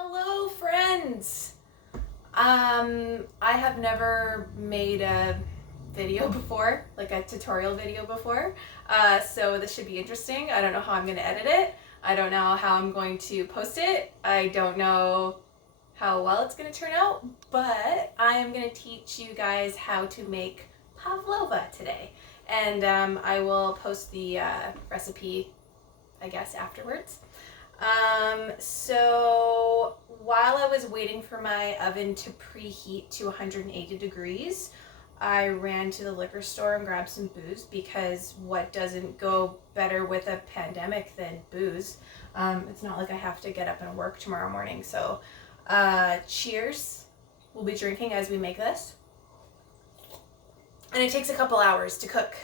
Hello, friends. I have never made a video before, like a tutorial video before, so this should be interesting. I don't know how I'm going to edit it. I don't know how I'm going to post it. I don't know how well it's going to turn out, but I am going to teach you guys how to make Pavlova today, and I will post the recipe, I guess, afterwards. So while I was waiting for my oven to preheat to 180 degrees, I ran to the liquor store and grabbed some booze, because what doesn't go better with a pandemic than booze? It's not like I have to get up and work tomorrow morning. So cheers. We'll be drinking as we make this. And it takes a couple hours to cook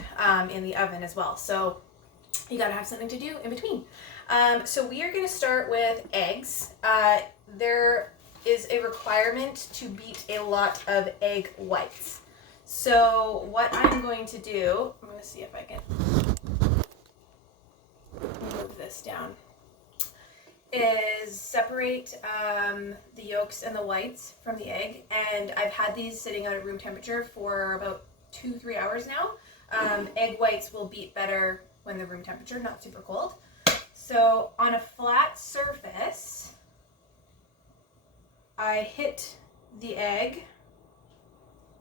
in the oven as well. So you gotta have something to do in between. So we are going to start with eggs. There is a requirement to beat a lot of egg whites. So what I'm going to do, I'm going to see if I can move this down, is separate the yolks and the whites from the egg. And I've had these sitting at room temperature for about 2-3 hours now. Egg whites will beat better when they're room temperature, not super cold. So on a flat surface, I hit the egg.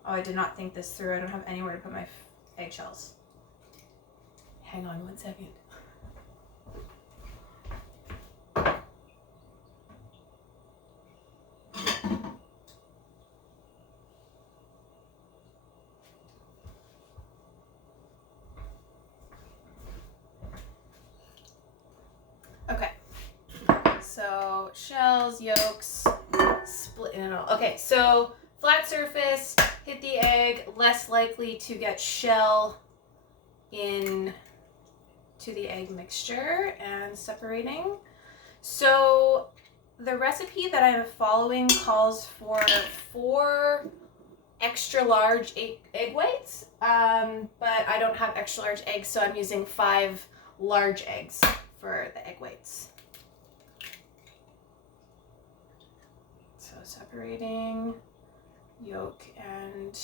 Oh, I did not think this through. I don't have anywhere to put my eggshells. Hang on 1 second. Okay, so shells, yolks, split in it all. Okay, so flat surface, hit the egg, less likely to get shell in to the egg mixture and separating. So the recipe that I'm following calls for 4 extra large egg whites, but I don't have extra large eggs, so I'm using 5 large eggs for the egg whites. So separating yolk and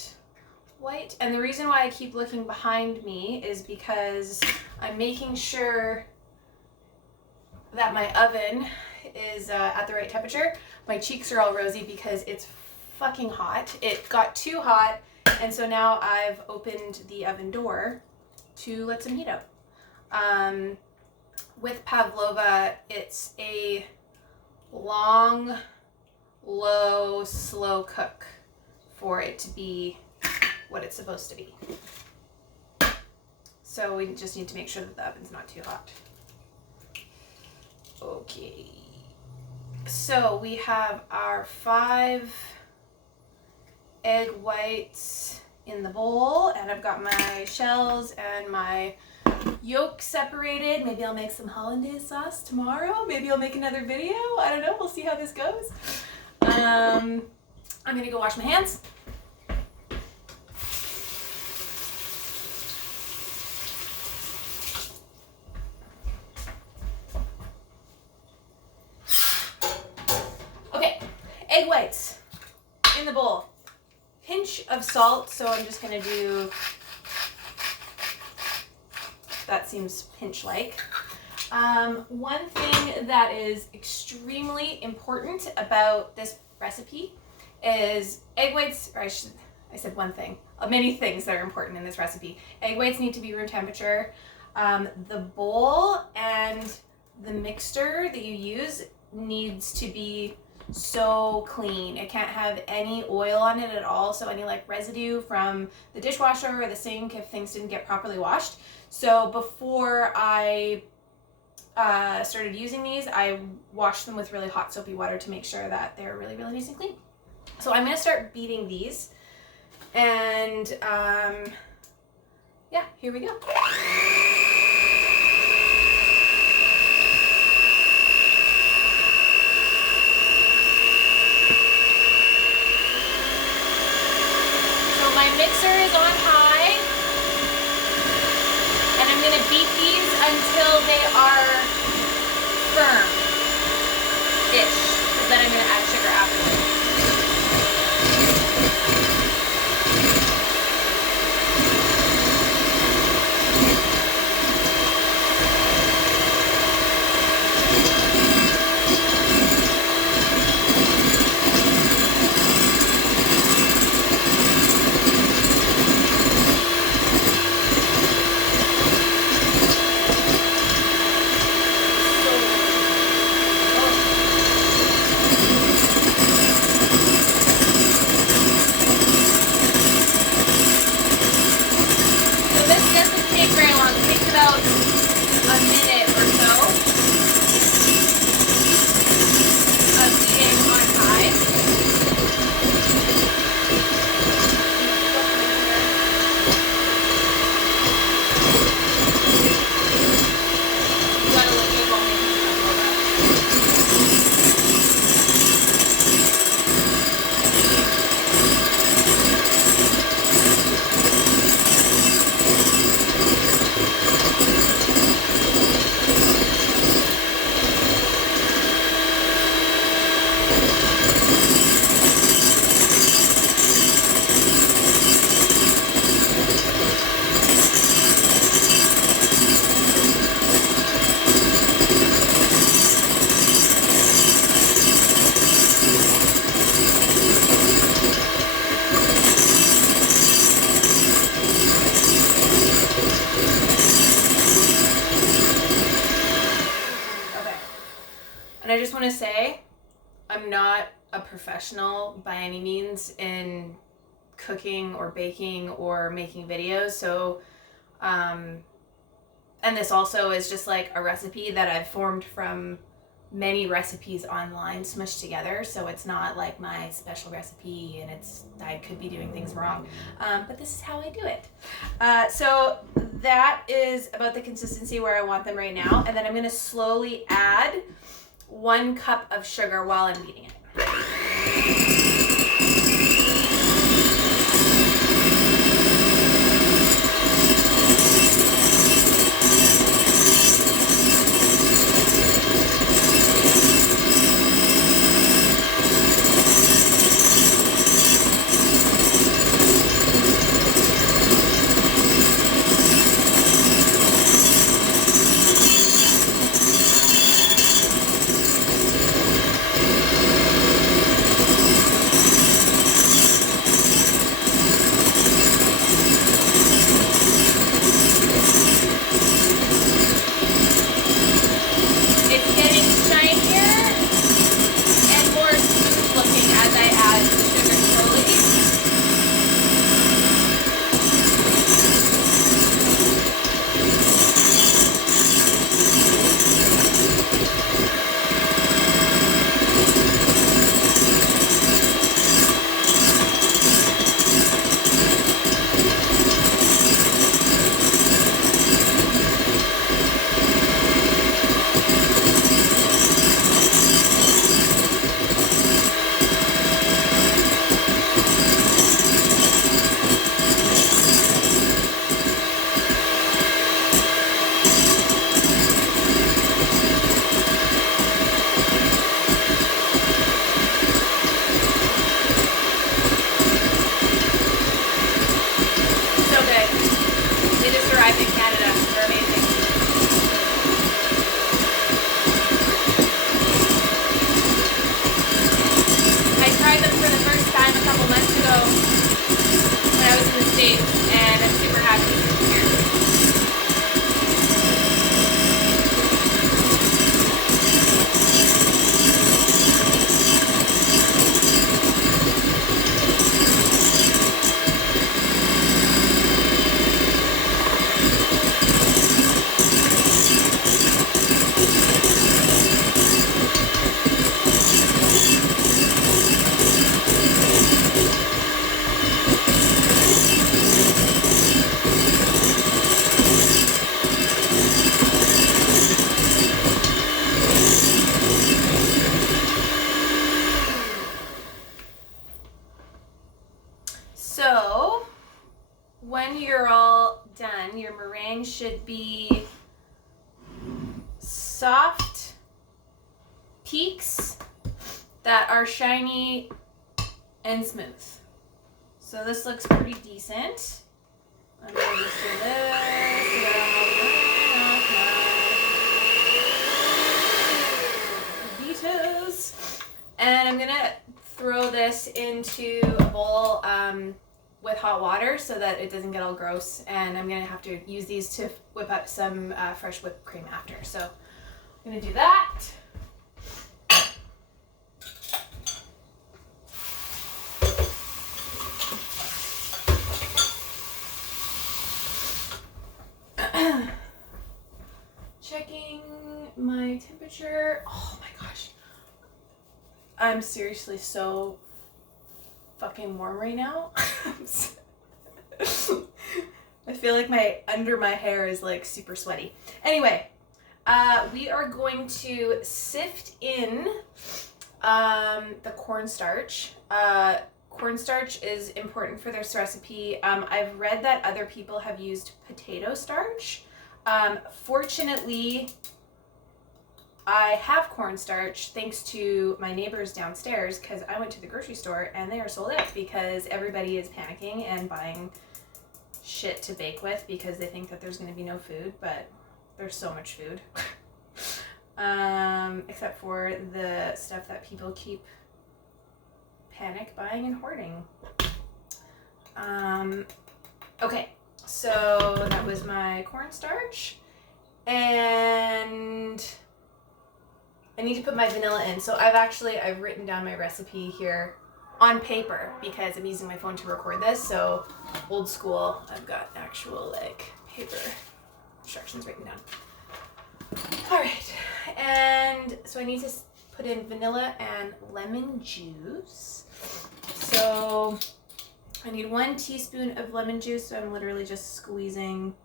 white. And the reason why I keep looking behind me is because I'm making sure that my oven is at the right temperature. My cheeks are all rosy because it's fucking hot. It got too hot, and so now I've opened the oven door to let some heat out. With Pavlova, it's a long, low, slow cook for it to be what it's supposed to be. So we just need to make sure that the oven's not too hot. Okay. So we have our 5 egg whites in the bowl, and I've got my shells and my yolk separated. Maybe I'll make some hollandaise sauce tomorrow. Maybe I'll make another video. I don't know. We'll see how this goes. I'm gonna go wash my hands. Okay, egg whites in the bowl. Pinch of salt, so I'm just gonna do, that seems pinch-like. One thing that is extremely important about this recipe is egg whites, or I said one thing, many things that are important in this recipe. Egg whites need to be room temperature. The bowl and the mixer that you use needs to be so clean. It can't have any oil on it at all, so any like residue from the dishwasher or the sink if things didn't get properly washed. So before I started using these, I washed them with really hot soapy water to make sure that they're really, really nice and clean. So I'm going to start beating these, and yeah, here we go. My mixer is on high, and I'm going to beat these until they are firm-ish. Then I'm going to want to say I'm not a professional by any means in cooking or baking or making videos. So, and this also is just like a recipe that I've formed from many recipes online smushed together. So it's not like my special recipe and I could be doing things wrong. But this is how I do it. So that is about the consistency where I want them right now. And then I'm going to slowly add 1 cup of sugar while I'm beating it. So when you're all done, your meringue should be soft peaks that are shiny and smooth. So this looks pretty decent. I'm going to just do this to get all the meringue off my potatoes. And I'm going to throw this into a bowl with hot water so that it doesn't get all gross. And I'm going to have to use these to whip up some fresh whipped cream after. So I'm going to do that. Checking my temperature. Oh my gosh. I'm seriously so fucking warm right now. I feel like under my hair is like super sweaty. Anyway, we are going to sift in the cornstarch. Cornstarch is important for this recipe. I've read that other people have used potato starch. Fortunately, I have cornstarch thanks to my neighbors downstairs because I went to the grocery store and they are sold out because everybody is panicking and buying shit to bake with because they think that there's going to be no food, but there's so much food. Except for the stuff that people keep panic buying and hoarding. Okay, so that was my cornstarch, and I need to put my vanilla in. So I've written down my recipe here on paper because I'm using my phone to record this. So old school, I've got actual like paper instructions written down. All right, and so I need to put in vanilla and lemon juice. So I need 1 teaspoon of lemon juice. So I'm literally just squeezing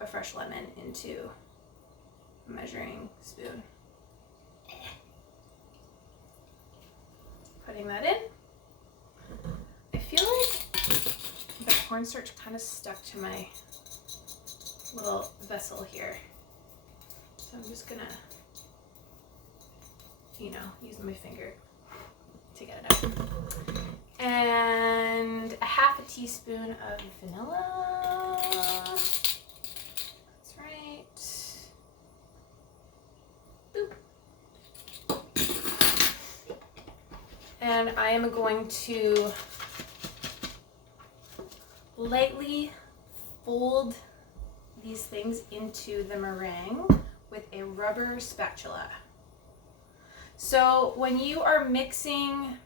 a fresh lemon into a measuring spoon. Putting that in. I feel like the cornstarch kind of stuck to my little vessel here. So I'm just gonna, use my finger to get it out. And a 1/2 teaspoon of vanilla. That's right. Boop. And I am going to lightly fold these things into the meringue with a rubber spatula. So when you are mixing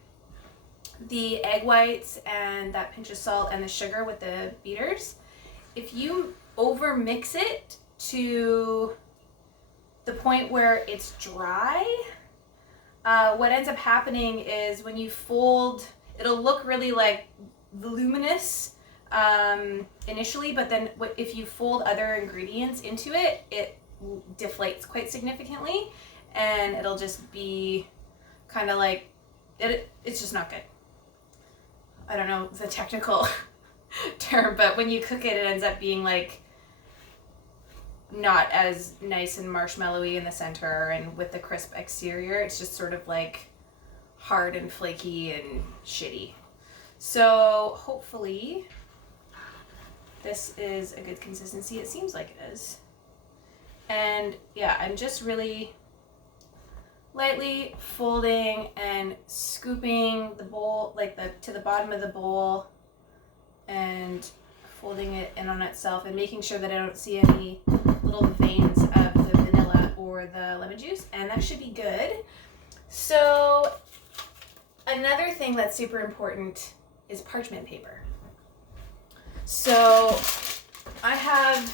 the egg whites and that pinch of salt and the sugar with the beaters, if you over mix it to the point where it's dry, what ends up happening is when you fold, it'll look really like voluminous initially, but then if you fold other ingredients into it, it deflates quite significantly, and it'll just be kind of like, it's just not good. I don't know the technical term, but when you cook it, it ends up being like not as nice and marshmallowy in the center and with the crisp exterior. It's just sort of like hard and flaky and shitty. So hopefully this is a good consistency. It seems like it is. And yeah, I'm just really lightly folding and scooping the bowl to the bottom of the bowl and folding it in on itself and making sure that I don't see any little veins of the vanilla or the lemon juice, and that should be good. So another thing that's super important is parchment paper. So I have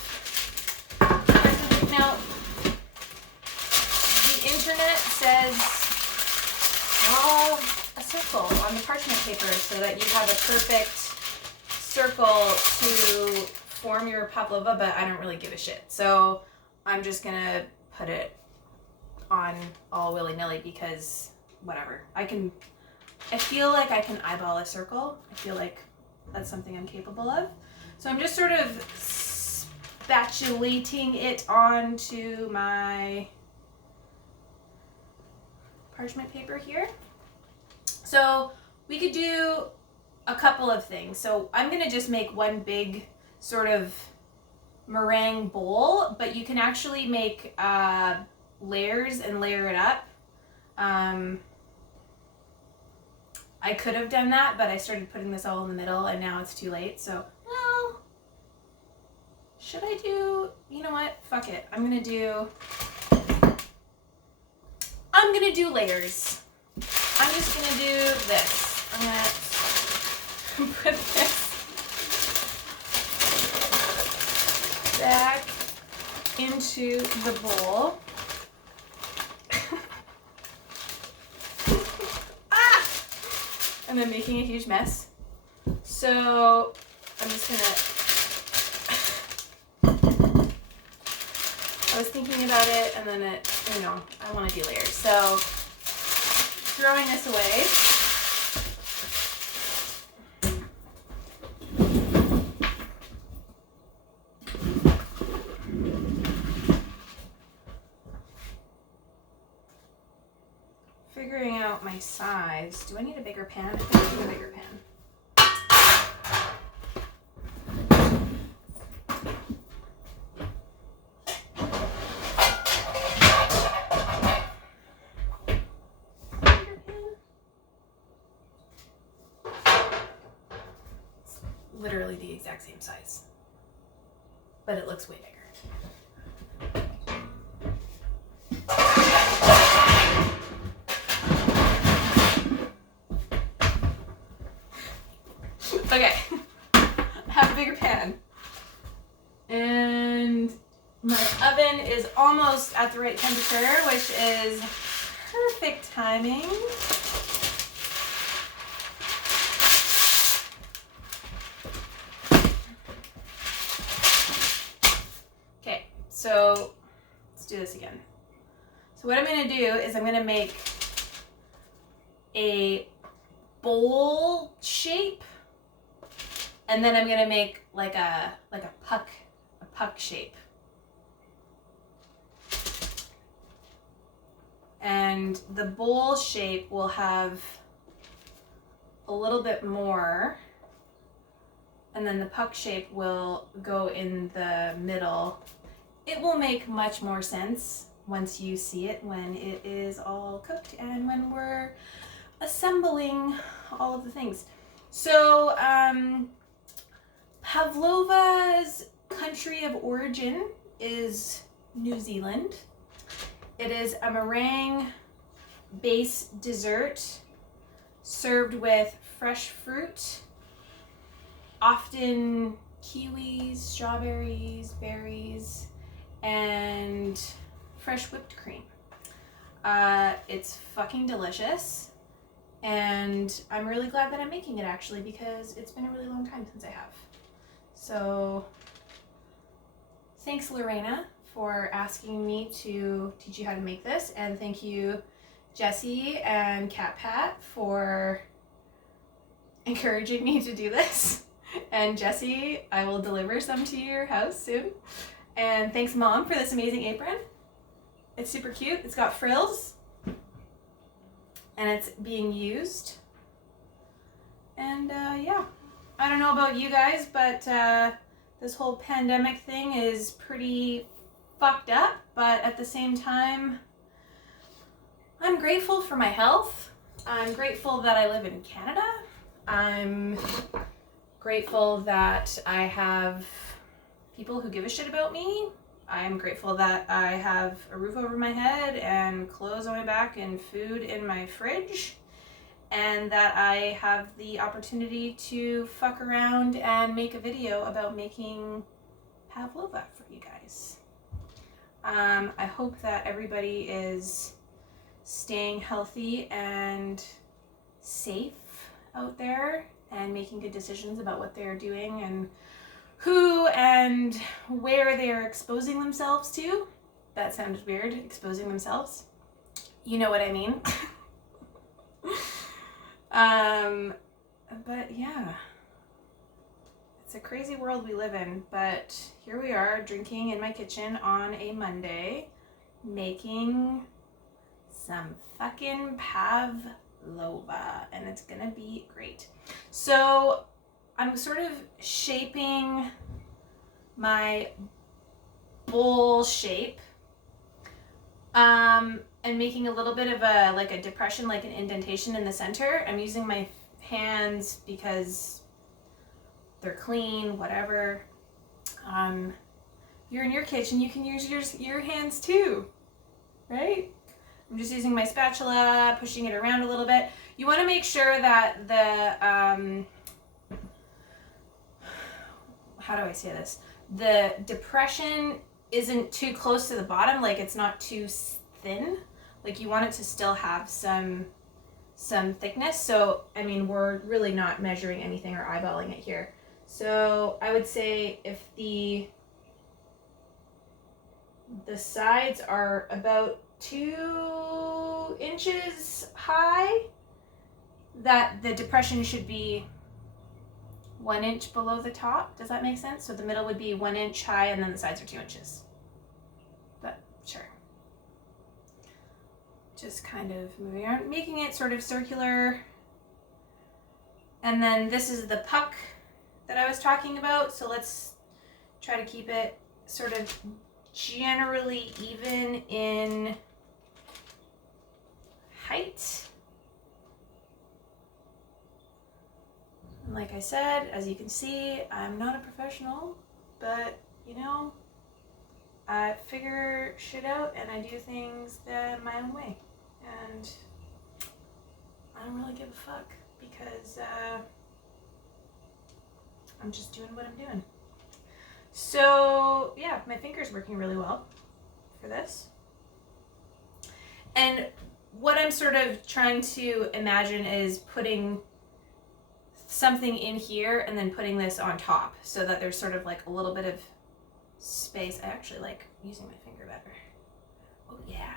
parchment paper. Now the internet says draw a circle on the parchment paper so that you have a perfect circle to form your pavlova, but I don't really give a shit. So I'm just gonna put it on all willy-nilly because whatever. I feel like I can eyeball a circle. I feel like that's something I'm capable of. So I'm just sort of spatulating it onto my parchment paper here. So we could do a couple of things. So I'm gonna just make one big sort of meringue bowl, but you can actually make layers and layer it up. I could have done that, but I started putting this all in the middle and now it's too late. So, well, should I do, you know what? Fuck it. I'm gonna do layers. I'm just gonna do this. I'm gonna put this back into the bowl. And then making a huge mess. So I'm just gonna, I was thinking about it and then I want to do layers. So throwing this away. Figuring out my size. Do I need a bigger pan? I think I need a bigger pan. It's literally the exact same size, but it looks way bigger. Okay. I have a bigger pan. And my oven is almost at the right temperature, which is perfect timing. Okay, so let's do this again. So what I'm going to do is I'm going to make a bowl shape, and then I'm going to make like a puck shape. And the bowl shape will have a little bit more, and then the puck shape will go in the middle. It will make much more sense once you see it when it is all cooked and when we're assembling all of the things. So Pavlova's country of origin is New Zealand. It is a meringue base dessert served with fresh fruit, often kiwis, strawberries, berries, and fresh whipped cream. It's fucking delicious, and I'm really glad that I'm making it actually, because it's been a really long time since I have. So thanks, Lorena, for asking me to teach you how to make this, and thank you, Jessie and Cat Pat, for encouraging me to do this. And Jessie, I will deliver some to your house soon. And thanks, Mom, for this amazing apron. It's super cute. It's got frills, and it's being used. And yeah, I don't know about you guys, but this whole pandemic thing is pretty fucked up, but at the same time, I'm grateful for my health. I'm grateful that I live in Canada. I'm grateful that I have people who give a shit about me. I'm grateful that I have a roof over my head and clothes on my back and food in my fridge, and that I have the opportunity to fuck around and make a video about making pavlova for you guys. I hope that everybody is staying healthy and safe out there and making good decisions about what they're doing and who and where they're exposing themselves to. That sounded weird, exposing themselves. You know what I mean. But yeah, it's a crazy world we live in, but here we are drinking in my kitchen on a Monday, making some fucking pavlova, and it's gonna be great. So I'm sort of shaping my bowl shape, and making a little bit of a depression, like an indentation in the center. I'm using my hands because they're clean, whatever. You're in your kitchen, you can use your hands too, right? I'm just using my spatula, pushing it around a little bit. You want to make sure that the, how do I say this? The depression isn't too close to the bottom, like it's not too thin. Like you want it to still have some thickness. So, I mean, we're really not measuring anything or eyeballing it here. So I would say if the sides are about 2 inches high, that the depression should be 1 inch below the top. Does that make sense? So the middle would be 1 inch high and then the sides are 2 inches. But sure. Just kind of moving around, making it sort of circular. And then this is the puck that I was talking about. So let's try to keep it sort of generally even in height. And like I said, as you can see, I'm not a professional, but you know, I figure shit out and I do things my own way. And I don't really give a fuck because I'm just doing what I'm doing. So yeah, my finger's working really well for this. And what I'm sort of trying to imagine is putting something in here and then putting this on top so that there's sort of like a little bit of space. I actually like using my finger better. Oh yeah.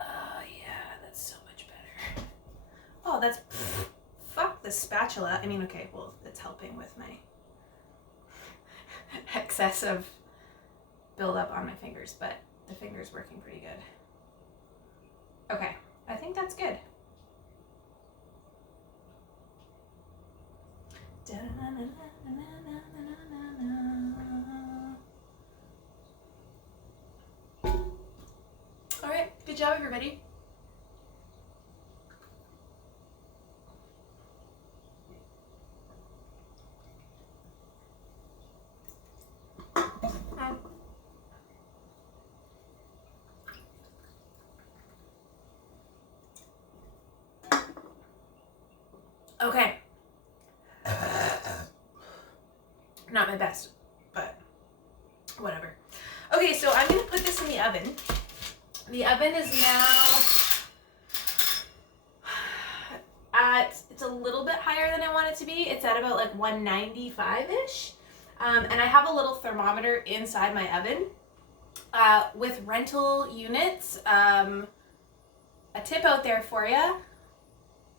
Oh yeah, that's so much better. Oh, that's, fuck the spatula. I mean, okay, well, it's helping with my excess of buildup on my fingers, but the finger's working pretty good. Okay, I think that's good. All right, good job, everybody. Okay. Not my best, but whatever. Okay, so I'm gonna put this in the oven. The oven is now it's a little bit higher than I want it to be. It's at about like 195-ish. And I have a little thermometer inside my oven. With rental units, a tip out there for you.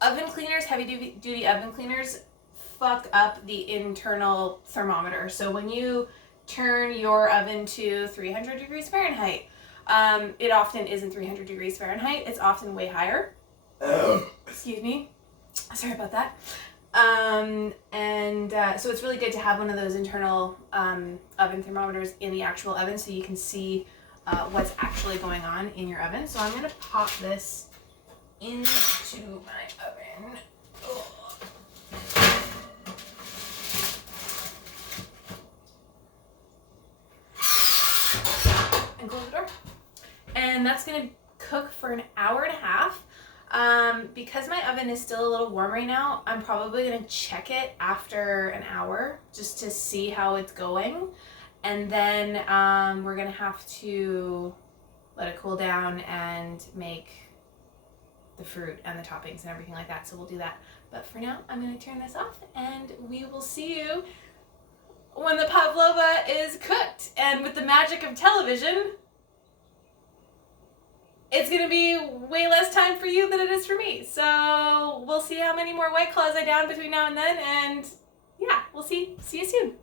Oven cleaners, heavy duty oven cleaners, fuck up the internal thermometer. So when you turn your oven to 300 degrees Fahrenheit, it often isn't 300 degrees Fahrenheit. It's often way higher. Excuse me. Sorry about that. So it's really good to have one of those internal oven thermometers in the actual oven so you can see what's actually going on in your oven. So I'm going to pop this into my oven. And close the door. And that's going to cook for an hour and a half. Because my oven is still a little warm right now, I'm probably going to check it after an hour just to see how it's going. And then we're going to have to let it cool down and make the fruit and the toppings and everything like that. So we'll do that. But for now, I'm going to turn this off and we will see you when the pavlova is cooked. And with the magic of television, it's going to be way less time for you than it is for me. So we'll see how many more White Claws I down between now and then. And yeah, we'll see you soon.